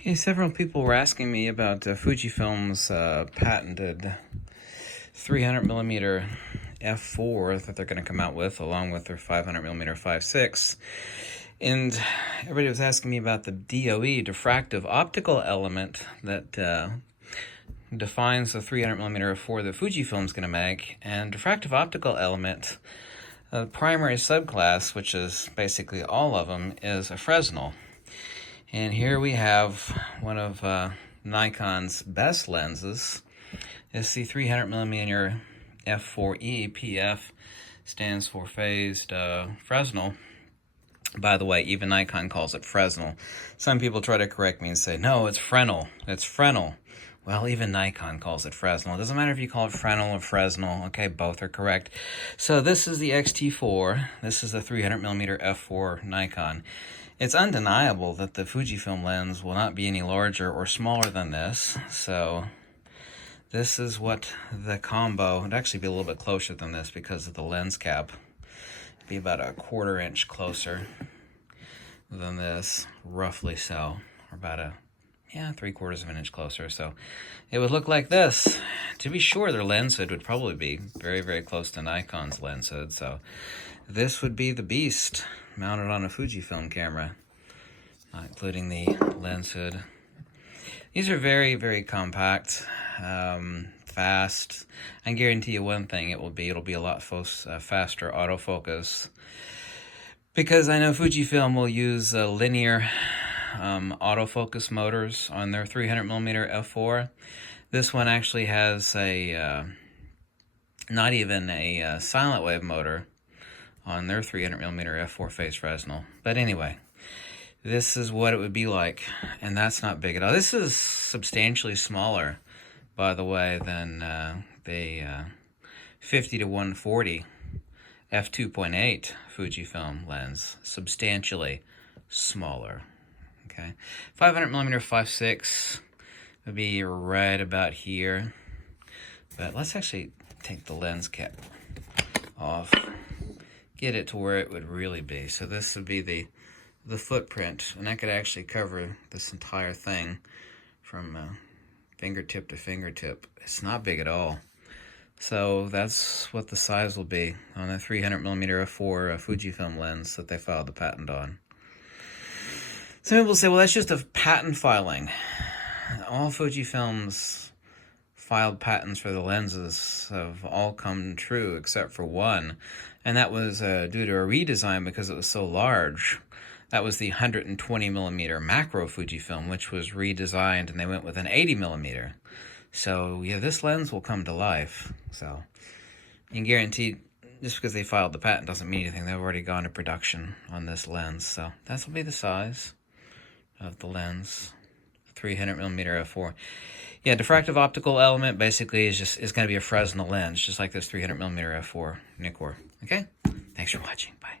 Okay, several people were asking me about Fujifilm's patented 300mm f4 that they're going to come out with, along with their 500mm f/6. And everybody was asking me about the DOE, diffractive optical element, that defines the 300mm f4 that Fujifilm's going to make. And diffractive optical element, the primary subclass, which is basically all of them, is a Fresnel. And here we have one of Nikon's best lenses. It's the 300mm f4e. PF stands for phased Fresnel. By the way, even Nikon calls it Fresnel. Some people try to correct me and say, no, it's Fresnel. It's Fresnel. Well, even Nikon calls it Fresnel. It doesn't matter if you call it Fresnel or Fresnel. Okay, both are correct. So this is the X-T4. This is the 300mm f4 Nikon. It's undeniable that the Fujifilm lens will not be any larger or smaller than this. So this is what the combo would actually be, a little bit closer than this because of the lens cap. It'd be about a 1/4 inch closer than this, roughly so, or about a 3/4 of an inch closer. So it would look like this. To be sure, their lens hood would probably be very, very close to Nikon's lens hood. So this would be the beast mounted on a Fujifilm camera, not including the lens hood. These are very, very compact, fast. I can guarantee you one thing, it'll be a lot faster autofocus, because I know Fujifilm will use linear autofocus motors on their 300mm f4. This one actually has a not even a silent wave motor on their 300mm f4 phase Fresnel. But anyway, this is what it would be like, and that's not big at all. This is substantially smaller, by the way, than the 50-140 f2.8 Fujifilm lens. Substantially smaller. Okay, 500mm f/6 would be right about here. But let's actually take the lens cap off, get it to where it would really be. So this would be the footprint, and that could actually cover this entire thing from fingertip to fingertip. It's not big at all. So that's what the size will be on the 300mm f4 Fujifilm lens that they filed the patent on. Some people say, well, that's just a patent filing. All Fujifilm's filed patents for the lenses have all come true except for one, and that was due to a redesign because it was so large. That was the 120mm macro Fujifilm, which was redesigned, and they went with an 80mm. So yeah, this lens will come to life. So you can guarantee, just because they filed the patent doesn't mean anything. They've already gone to production on this lens. So that will be the size of the lens, 300mm f4. Yeah, diffractive optical element basically is going to be a Fresnel lens, just like this 300mm f4 Nikkor. Okay? Thanks for watching. Bye.